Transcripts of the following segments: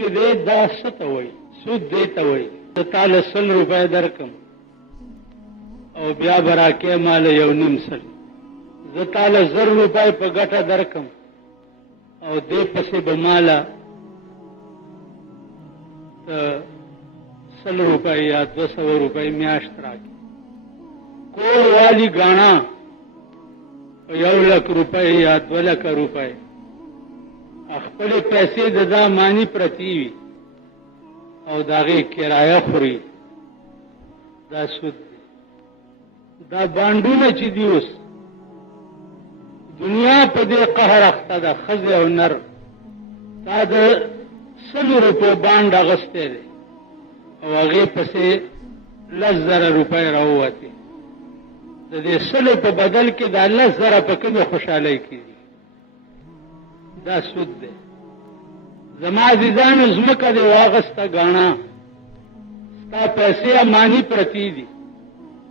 چې دی دا څه ته وایي؟ سود دی ته وایي زه تاله 100 روپۍ درکم او بیا به راکې ماله 1.5 زه تاله 1000 روپۍ په ګټه درکم او دې پسې به ماله 100 روپۍ یا 200 روپۍ میاشت راکې. کور والی ګاڼه 1 لک روپۍ یا 2 لک روپۍ خپلې پیسې د دا مانی پرتی وي او د هغې کرایه خوري، دا سود دی. دا بانډونه چې دي اوس دنیا په دې قهر اخته ده، ښځې او نر. تا د 100 روپو بانډ اغوستی دی او هغې پسې 10,000 روپۍ راووتې. د دې 100 په بدل کې دا 10,000 په کومې خوشحالۍ کې دي؟ دا سود دی. زما عزیزانو ځمکه دې واغسته ګاڼه، ستا پیسې اماني پرتې دي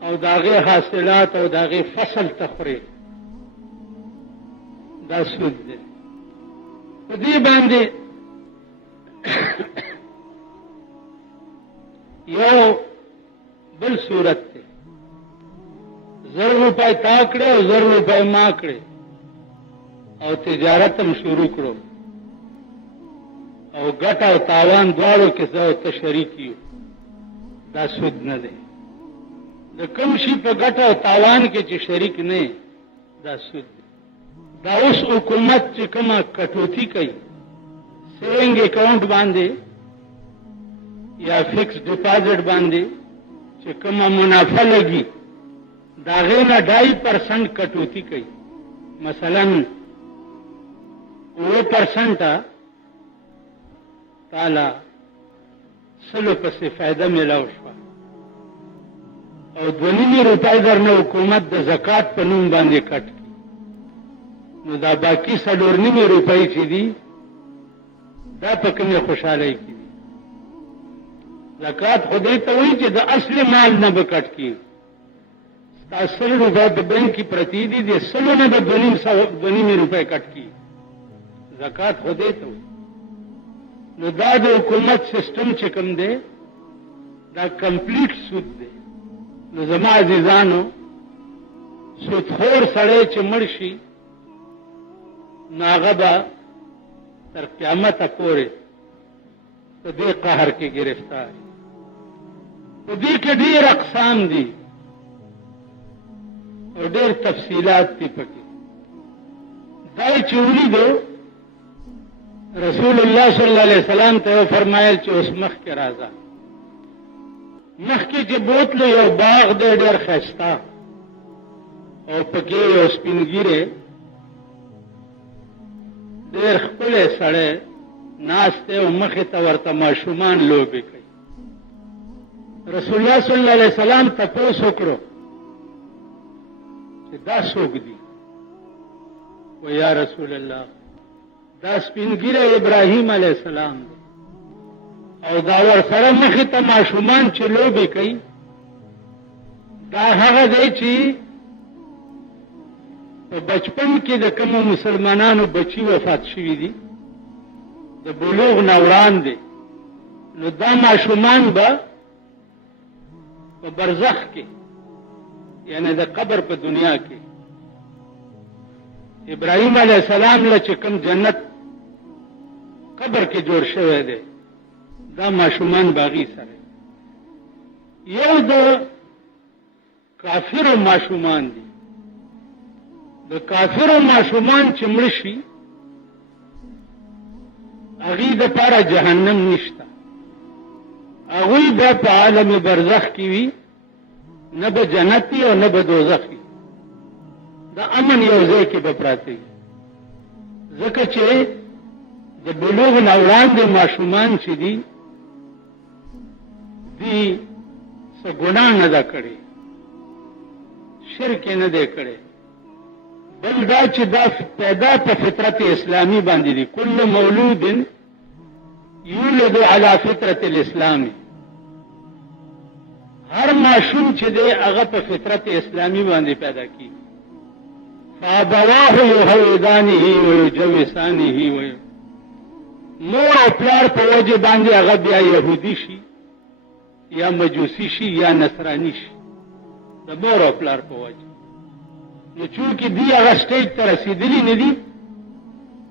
او د هغې حاصلات او د هغې فصل ته خورې، دا سود دی. په دې باندې یو بل صورت دی، 1000 روپۍ تا کړې او 1000 روپۍ ما کړې او تجارت هم شروع کړو او ګټه او تاوان دواړو کې زه او ته شریک یو، دا سود نه دی. د کوم شي په ګټه او تاوان کې چې شریک نه، دا سود دی. دا اوس حکومت چې کومه کټوتي کوي سیونګ اکاؤنٹ باندې یا فکس ډپازټ باندې چې کومه منافع لګي د هغې نه 2.5% کټوتي کوي. مثلا 9% تعالی 100 پسې فایده میلاو شوه او 2.5 روپۍ درنه حکومت د زکات په نوم باندې کټ کړي، نو دا باقي 4.5 روپۍ چې دي دا په کومې خوشحالۍ کې دي؟ زکات خو دې ته وایي چې د اصل مال نه به کټ کړي. ستا 100 روپۍ په بینک کې پرتې دي، د 100 نه به 2.5 روپۍ کټ کړي. زکات خو دې ته وایي. نو دا د حکومت سسټم چې کوم دی دا کمپلیټ سود دی. نو زما عزیزانو سودخور سړی چې مړ شي نو هغه به تر قیامته پورې په دې قهر کې گرفتار. په دې کې ډېر اقسام دي او ډېر تفصیلات دي پکې. دا چې ولیدو رسول الله صلی الله علیه وسلم ته فرمایل چې اوس مخکې راځه. مخکې چې بوتلو یو باغ دی ډېر ښایسته او پکې یو سپین ږیری ډېر ښکلی سړی ناست دی او مخې ته ورته ماشومان لوبې کوي. رسول الله صلی الله علیه وسلم تپوس وکړو چې دا څوک دي؟ و یا رسول الله دا سپین ږیری ابراهیم علیه السلام دی او دا ورسره مخې ته ماشومان چې لوبې کوي دا هغه دی چې په بچپن کې د کومو مسلمانانو بچي وفات شوي دي د بلوغ نه وړاندې، نو دا ماشومان به په برزخ کې یعنی د قبر په دنیا کې ابراهیم علیه السلام له چې کوم جنت قبر کې جوړ شوی دی دا ماشومان باغی سره. یو د کافرو ماشومان دي. د کافرو ماشومان چې مړ شي هغوی دپاره جهنم نشته، هغوی به په عالم برزخ کې وي، نه به جنت وي او نه به دوزخ وي، د امن یو ځای کې به پراته وي. ځکه چې د بلوغ نه وړاندې ماشومان چې دي دی څه ګناه نه ده کړې، شرک یې نه دی کړی، بل دا چې دا پیدا په فطرت اسلامي باندې دي. کل مولود یولد علی فطرت الاسلام، هر ماشوم چې دی هغه په فطرت اسلامي باندې پیدا کیږي. فابواه یهودانه ویجوسانه مور او پلار په وجه باندې هغه بیا يهودي شي یا مجوسی شي یا نصرانی شي د مور او پلار په وجه. نو چونکې دی هغه سټیج ته رسېدلي نه دي،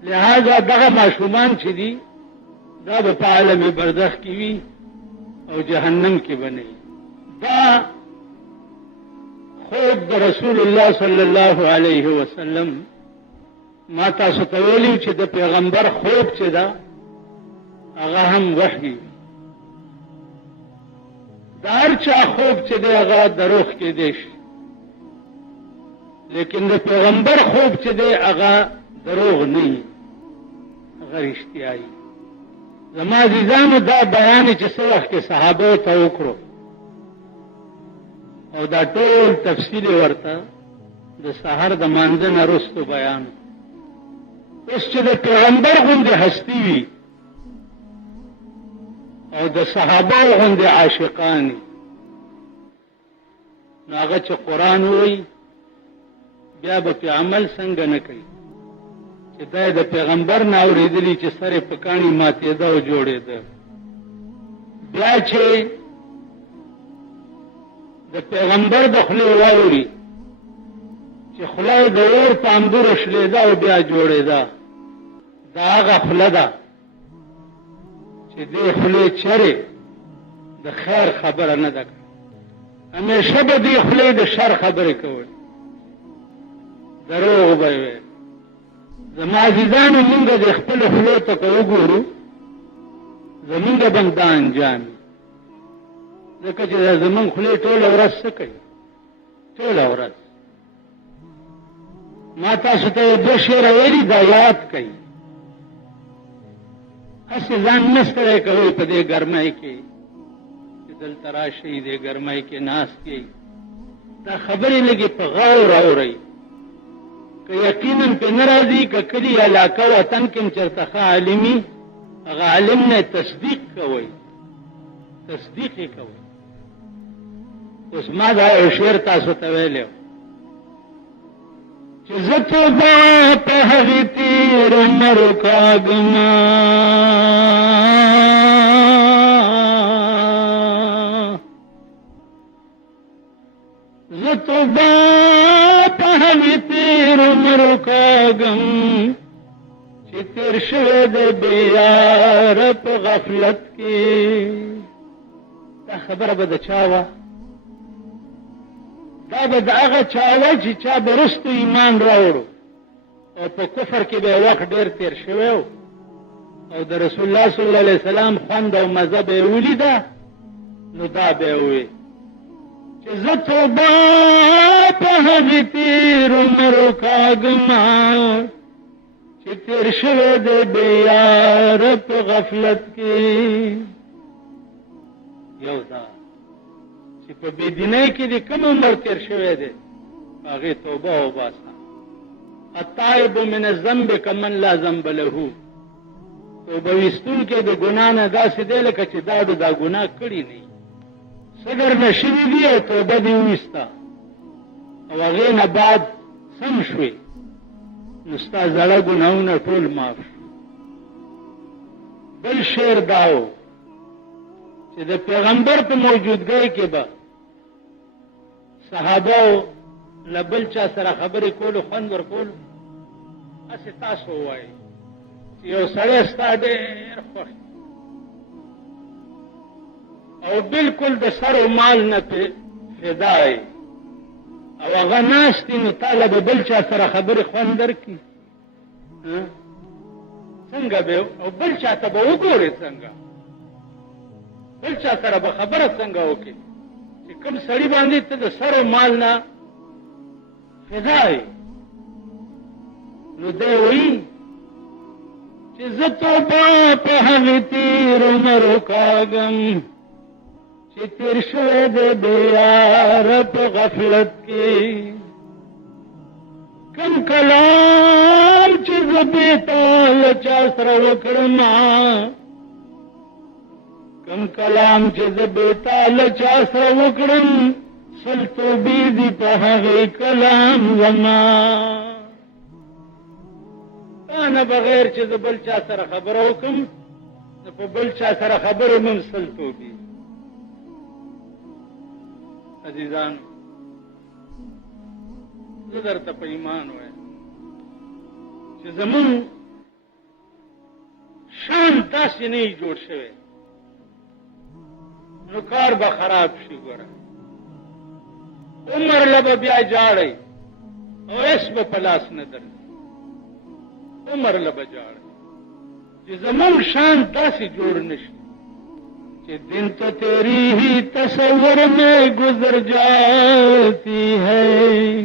لہذا دغه ماشومان چې دي دا به په عالم برزخ کې وي او جهنم کې به نه وي. دا خوب د رسول الله صلی الله علیه وسلم ما تاسو ته ویلي چې د پیغمبر خوب چې ده هغه هم وحی. د هر چا خوب چې دی هغه دروغ کېدی شي، لیکن د پیغمبر خوب چې دی هغه دروغ نه وي، هغه رښتیا وي. زما عزیزانو دا بیان چې څه وخت کې صحابو ته وکړو او دا ټول تفصیل ورته د سحر د مانځه نه وروسته بیان. اوس چې د پیغمبر غوندې هستی وي او د صحابه غوندې عاشقان نو هغه چې قرآن وایي بیا به پې عمل څنګه نه کوي چې دا د پیغمبر نه اورېدلي چې سر یې په کاڼي ماتېده او جوړېده. بیا چې د پیغمبر د خولې واوري چې خوله یې د اور په انبورو شلېده او بیا جوړېده، دا هغه خوله ده چې دې خولې چرې د خیر خبره نه ده کړې. همیشه به دې خولې د شر خبرې کولې، دروغ به یې ویل. زما عزیزانو مونږ د خپلو خولو ته که وګورو زمونږ به هم دا انجام وي، ځکه چې دا زمونږ خولې ټوله ورځ څه کوي؟ ټوله ورځ ما تاسو ته یې 2 شعره ویلي دا یاد کوي. هسې ځان نه ستړی کوئ په دې ګرمۍ کې چې دلته راشئ دې ګرمۍ کې ناست یئ. دا خبرې لږې په غور اورئ، که یقینا پې نه راځي که کلي علاقه وطن کې هم چېرته ښه عالم وي هغه عالم نه تصدیق کوئ، تصدیق یې کوئ. اوس ما دا یو شعر تاسو ته ویلی و چې زه توبه په هغې تېر عمر کاږمه زه توبه په هغې تېر عمر کاږم چې تېر شوی د بېیاره په غفلت کې. دا خبره به د چا وه؟ دا به د هغه چا وه چې چا به وروسته ایمان راوړو او په کفر کې به یې وخت ډېر تېر شوی و او د رسول الله صلی الله علیه وسلم خوند او مزه به یې ولیده، نو دا به یې وویل چې زه توبه په هغې تېر عمر کاږمه چې تېر شوی د بېیاره په غفلت کې. یو دا چې په بېدینۍ کې دې کوم عمر تېر شوی دی په هغې توبه وباسه. التائب من الذنب کمن لا ذنب له. توبه ویستونکی د ګناه نه داسې دی لکه چې دا ګناه کړي نه وي، څه درنه شوي دي او توبه دې وویسته او هغې نه بعد سم شوې نو ستا زړه ګناهونه ټول معاف شو. بل شعر دا و چې د پیغمبر په موجودګۍ کې به صحابه له بل چا سره خبرې کولو خوند ورکولو. هسې تاسو ووایئ چې یو سړی ستا ډېر خوښ او بالکل د سر و مال نه فدا یې او هغه ناست دی نو تا له به بل چا سره خبرې خوند درکړي څنګه به او بل چا ته به وګورې څنګه بل چا سره به خبره څنګه وکړې چې کوم سړي باندې ته د سر و مال نه فدا یې. نو دی وایي چې زه توبه په هغې تېر عمر کاږم چې تېر شوی د بېیاره په غفلت کې. کوم کلام چې زه بېته له چا سره وکړمه کوم کلام چې زه بېته له چا سره وکړم سل توبې دي په هغې کلام زما. تا نه بغیر چې زه بل چا سره خبره وکړم نو په بل چا سره خبرې هم سلطوبي. عزیزانو زه درته په ایمان وایم چې زمون شان داسې نه جوړ شوی نو کار به خراب شي. ګوره عمر له به بیا جاړئ او اس به په لاس نه درځي. عمر له به جاړئ چې زمون شان داسې جوړ نشي کہ دن تو تیری ہی تصور میں گزر جاتی ہے.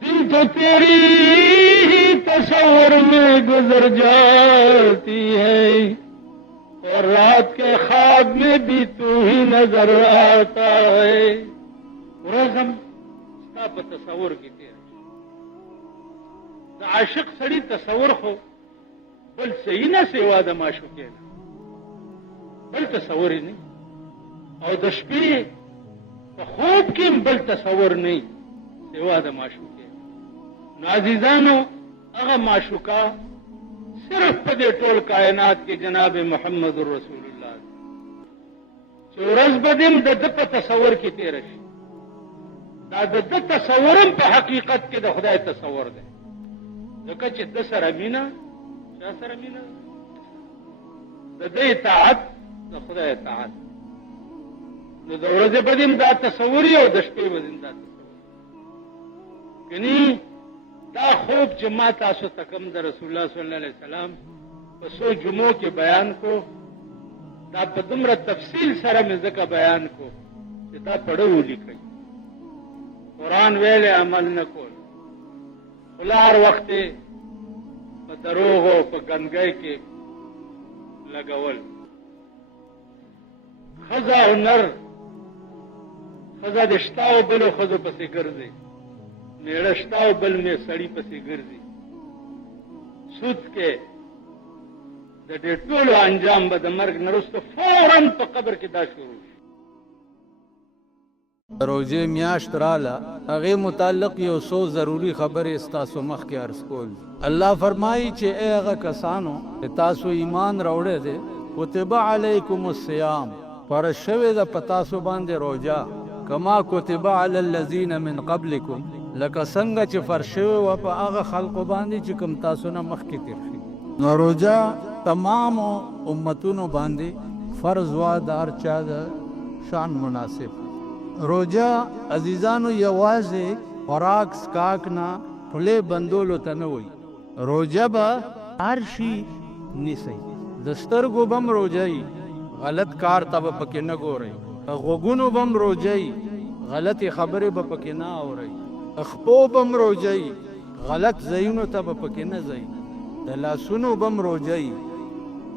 دن تو تیری ہی تصور میں گزر جاتی ہے اور رات کے خواب میں بھی تو ہی نظر آتا ہے. ورځم ستا په تصور کې تیر د عاشق سړي تصور خو بل صحیح نه سوا د معشوقې نه بل تصور نه او د شپې په خوب کې بل تصور نه سوا د معشوقې. نو عزیزانو هغه معشوقه صرف په دې ټول کائنات کې جناب محمد رسول الله چې ورځ به دې د ده په تصور کې تېره شي. دا د ده تصور هم په حقیقت کې د خدای تصور دی ځکه چې ده سره مینه چا سره مینه د ده اطاعت د خدای اطاعت. نو د ورځې به دې دا تصور او د شپې به دې دا تصور کني. دا خوب چې ما تاسو ته کوم د رسول الله صلی الله علیه وسلم په څو جمعو کې بیان کو دا په دومره تفصیل سره مې ځکه بیان کو چې دا پړه ولیکئ. قرآن ویلې عمل نه کول خو هر وخت په دروغو په ګنګۍ کې لګول. ښځه او نر ښځه د شته او بلو ښځو پسې ګرځي میړه شته او بل مې سړي پسې ګرځي. سود کې د دې ټولو انجام به د مرګ نه وروسته فوراً په قبر کې دا شروع شي. روزه میاشت رااله هغې متعلق یو څو ضروري خبرې ستاسو مخکې عرض کول. الله فرمایي چې ای هغه کسانو چې تاسو ایمان راوړی دی کتب علیکم الصیام فرض شوې ده په تاسو باندې روژه کما کتب علی الذین من قبلکم لکه څنګه چې فرض شوې وه په هغه خلقو باندې چې کوم تاسو نه مخکې تېر شي. نو روژه تمامو امتونو باندې فرض وه د هر چا د شان مناسب. روژه عزیزانو یوازې خوراک سکاک نه خولې بندولو ته نه وایي. روژه به هر شي نیسئ. د سترګو به هم روژه وي غلط کار ته به پکې نه ګورئ. غوږونو به هم روژه وي غلطې خبرې به پکې نه اورئ. خپو به هم روژه وي غلط ځایونو ته به پکې نه ځئ. د لاسونو به هم روژه وي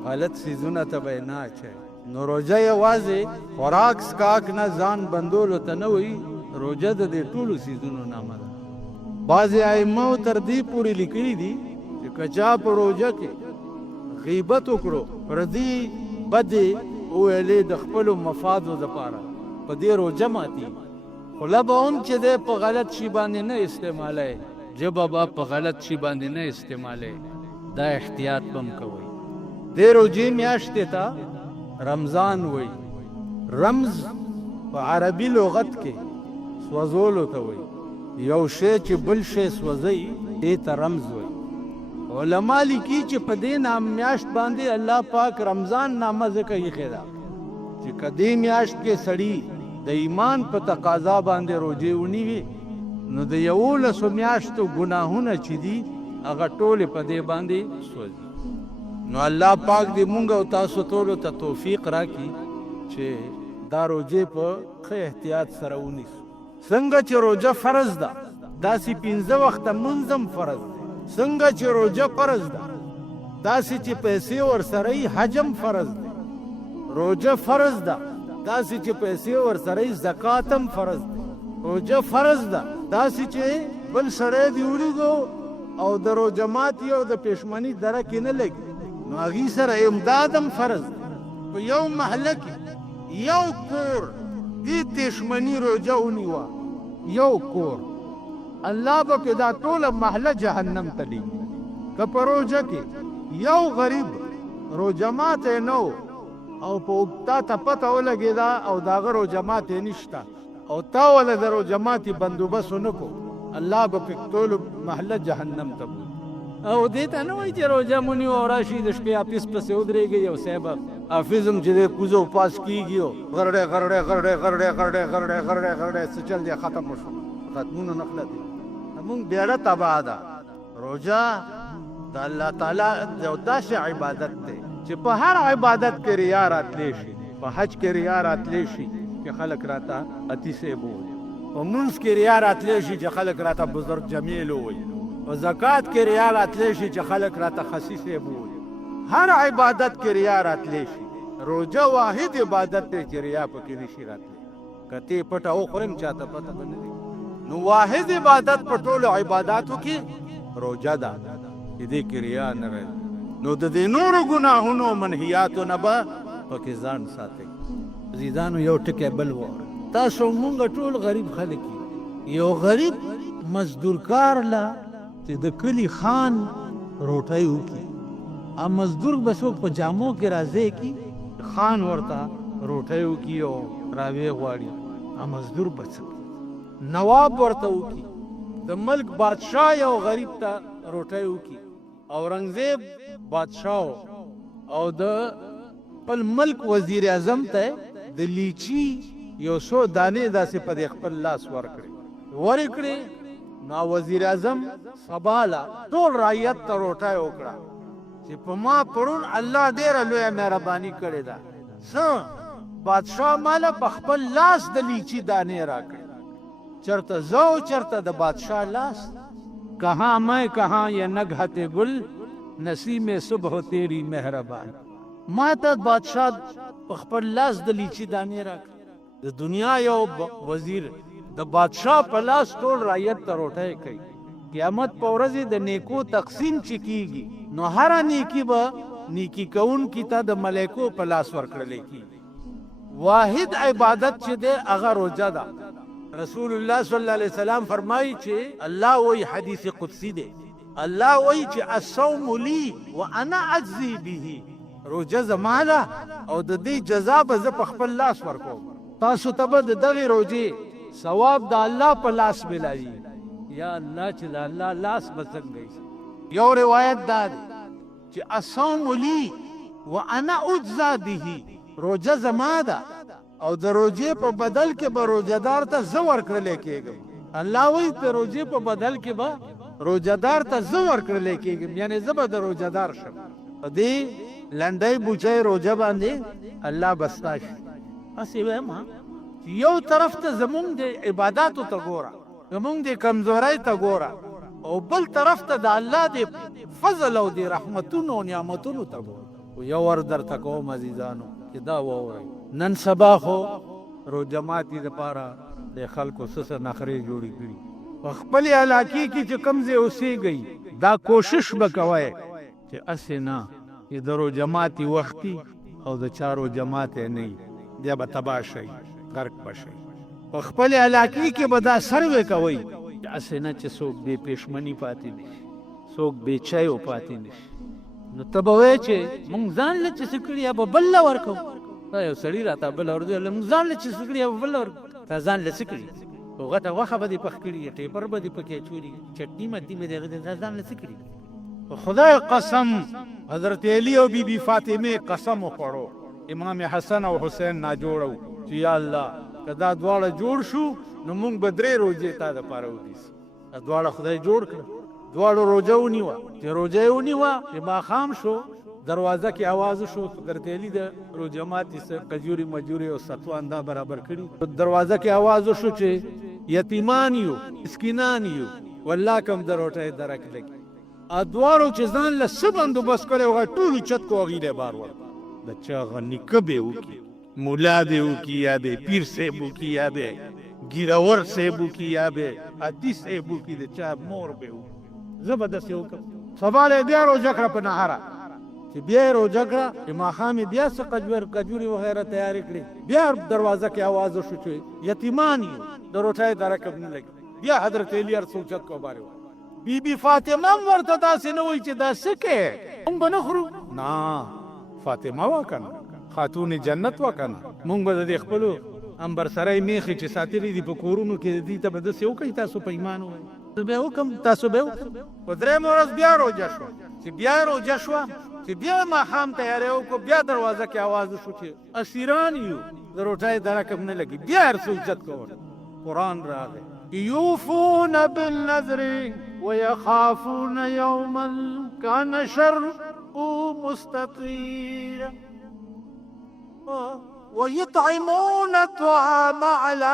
غلط څیزونه ته به یې نه اچئ. نو روژه یوازې خوراک سکاک نه ځان بندولو ته نه وایي. روژه د دې ټولو څیزونو نامه ده. بعضې ائمو تر دې پورې لیکلي دي چې که چا په روژه کې غیبت وکړو پردي بدې وویلې د خپلو مفادو دپاره په دې روژه ماتېږي. خوله به هم چې دی په غلط شي باندې نه استعمالوي ژبه به په غلط شي باندې نه استعمالوي. دا احتیاط به هم کوئ. دې روژې میاشتې ته رمضان وایي. رمز په عربي لغت کې سوځولو ته وایي. یو شی چې بل شی سوځوي دې ته رمز وایي. علما لیکي چې په دې نام میاشت باندې الله پاک رمضان نامه ځکه ایښې ده چې که دې میاشت کې سړي د ایمان په تقاضا باندې روژې ونیوي نو د 11 میاشتو ګناهونه چې دي هغه ټولې په دې باندې سوځي. نو الله پاک دې مونږ او تاسو ټولو ته توفیق راکړي چې دا روژې په ښه احتیاط سره ونیسو. څنګه چې روژه فرض ده داسې 15 وخته لمونځ هم فرض دی. څنګه چې روژه فرض ده داسې چې پیسې ورسره یي حج هم فرض دی. روژه فرض ده داسې چې پیسې ورسره یي زکات هم فرض دی. روژه فرض ده داسې چې بل سړی دې ولیدو او د روژه ماتي او د پښیماني دره کې نه لګي نو هغې سره امداد هم فرض دی. په یو محله کې یو کور دې پښیماني روژه ونیوه یو کور الله به په دا ټوله محله جهنم ته لیږي. که په روژه کې یو غریب روجه ماته نو او په تا ته پته ولګېده او د هغه روجه ماتې نشته او تا وله د روجه ماتې بندوبست ونه کو الله به پې ټولو محله جهنم ته بولي او دې ته نه وایي چې روجه مو نیو او راشي د شپې حافظ پسې ودرېږئ او صاحب حافظ هم چې دی کوزه پاس کېږي او غرډی غرډی غرډی غرډی غرډی غرډی غرډی غرډی څه چل دی ختم شو ختمونه نه خلاصي زمونږ بیړه تباه ده روجه د الله تعالی یو داسې عبادت دی چې په هر عبادت کې ریا راتلی شي په حج کې ریا راتلی شي چې خلک راته اتي صاحب ووایي په مونځ کې ریا راتلی شي چې خلک راته بزرګ جمیل ووایي په زکات کې ریا راتلی شي چې خلک راته خسي صاحب ووایي هر عبادت کې ریا راتلی شي روجه واحد عبادت دی چې ریا پکې نشي راتلی که ته پټه وخورم چاته پته به نه لګي نو واحد عبادت په ټولو عباداتو کې روجه ده چې دې کې ریا نه راځي نو د دې نورو ګناهونو منهیاتو نه به پکې ځان ساتئ عزیزانو یو ټکی بل واورئ تاسو مونږ ټول غریب خلک یو غریب مزدور کار لا چې د کلي خان روټۍ وکړي مزدور به څوک په جامو کې راځي کی خان ورته روټۍ وکړي او راوې غواړي مزدور به څه نواب ورته وکړي د ملک بادشاه یو غریب ته روټۍ وکړي اورنګزیب بادشاه او د خپل ملک وزیر اعظم ته د لیچي یو څو دانې داسې په خپل لاس ورکړې نو وزیر اعظم سباله ټول رعیت ته روټۍ وکړه چې په ما پرون الله ډېره لویه مهرباني کړې ده څه بادشاه ماله په خپل لاس د لیچي دانې راکړې چرته زه او چرته د بادشاه لاس کہاں میں کہاں یہ نگہت گل نسیم صبح تیری مہربان ما ته بادشاه په خپل لاس د لیچي دانې راکړې د دنیا یو وزیر د بادشاه په لاس ټول رعیت ته روټۍ کوي قیامت په ورځ د نیکو تقسیم چې کیږي نو هر نیکی به نیکی کوونکي ته د ملائکو په لاس ورکړل کیږي واحد عبادت چې دی هغه روجه ده رسول الله صلی الله علیه وسلم فرمایي چې الله وایي حدیث قدسی دی الله وایي چې الصوم لی وانا اجزی به روجه زما ده او د دې جزا به زه په خپل لاس ورکوم تاسو ته به د دغې روجې ثواب د الله په لاس ملایي یا الله چې د الله لاس به څنګه یو روایت دا دی چې الصوم لی وانا اجزا به روجه زما ده او د روجې په بدل کې به روجهدار ته زه ورکړلی کېږم الله وایي د روجې په بدل کې به روجهدار ته زه ورکړلی کېږم یعنې زه به د روجهدار شم په دې لنډۍ بوچۍ روجه باندې الله به ستا شي هسې وایم یو طرف ته زمونږ د عباداتو ته ګوره زمونږ د کمزورۍ ته ګوره او بل طرف ته د الله د فضل او د رحمتونو او نعمتونو ته ګوره یو ور درته کوم عزیزانو چې دا واورئ نن سبا خو روجه ماتي دپاره د خلکو څه نخرې جوړې کړي په خپلې علاقې کې چې کوم ځای اوسېږئ دا کوشش به کوئ چې هسې نه چې د روجه ماتي وختي او د چا روجه ماتی نه وي بیا به تباه شئ غرق به شئ په خپلې علاقې کې به دا سروې کوئ چې هسې نه چې څوک بې پېشمني پاتې نشي څوک بې چایو پاتې نشي نو ته به وایې چې مونږ ځان له چې څه کړي یا به بل له ورکوو دا یو سړي راته بله ورځي مونږ ځان له چې څه کړي یا به بل له ورکوو تا ځان له څه کړي خو غټه غوښه به دې پخ کړي ټیپر به دې پکې اچولي چټني مټني به دې هغې تا ځان له څه کړي خدای قسم حضرت علی او بی بی فاطمه قسم وخوړو امام حسن او حسین ناجوړو چې یا الله که دا دواړه جوړ شو نو مونږ به 3 روزې تا دپاره ونیسو دا دواړه خدای جوړ کړه دواړو روجه ونیوه چې روجه یې ونیوه چې ماښام شو دروازه کې آواز شو حضرت علی د روجه ماتي کجوري مجوري او ستوان دا برابر کړي دروازه کې آواز شو چې یتیمان یو مسکینان یو والله کوم د روټۍ درک لګي ادوارو چې ځان له څه بندوبست کړی هغه ټولو چت کو هغې له بار ور د چا هغه نیکه به یې وکړي ملا به یې وکړي یا به پیر صاحب وکړي یا به ګیرور صاحب وکړي یا به حدیث صاحب وکړي د چا مور به یې وکړي زه به داسې وکړم سبا له بیا روژه کړه په نهاره چې بیا یې روژه کړه چې ماښام یې بیا څه کجورې وغیره تیارې کړې بیا دروازه کې آواز وشو چې یتیمان یو د روټۍ درکب نه لګي بیا حضرت علی هر څوک چت کو بارې بی بی فاطمه هم ورته داسې نه وایي چې دا څه کې موږ به نه خورو نه فاطمه وکنه خاتون جنت وکنه مونږ به د خپلو انبر سره میخي چې ساتلې دي په کورونو کې دي ته به داسې وکړي تاسو په ایمان وایي به وکم تاسو به وکړئ په درېیمه ورځ بیا روژه شوه چې بیا روژه شوه چې بیا ماښام تیاری وکړو بیا دروازه کې آواز وشو چې اسیران یو د روټۍ د رقم نه لګي بیا هر څه عزت کول قرآن راغی یوفون بالنذر ويخافون يوما كان شره مستطيرا ويطعمون الطعام على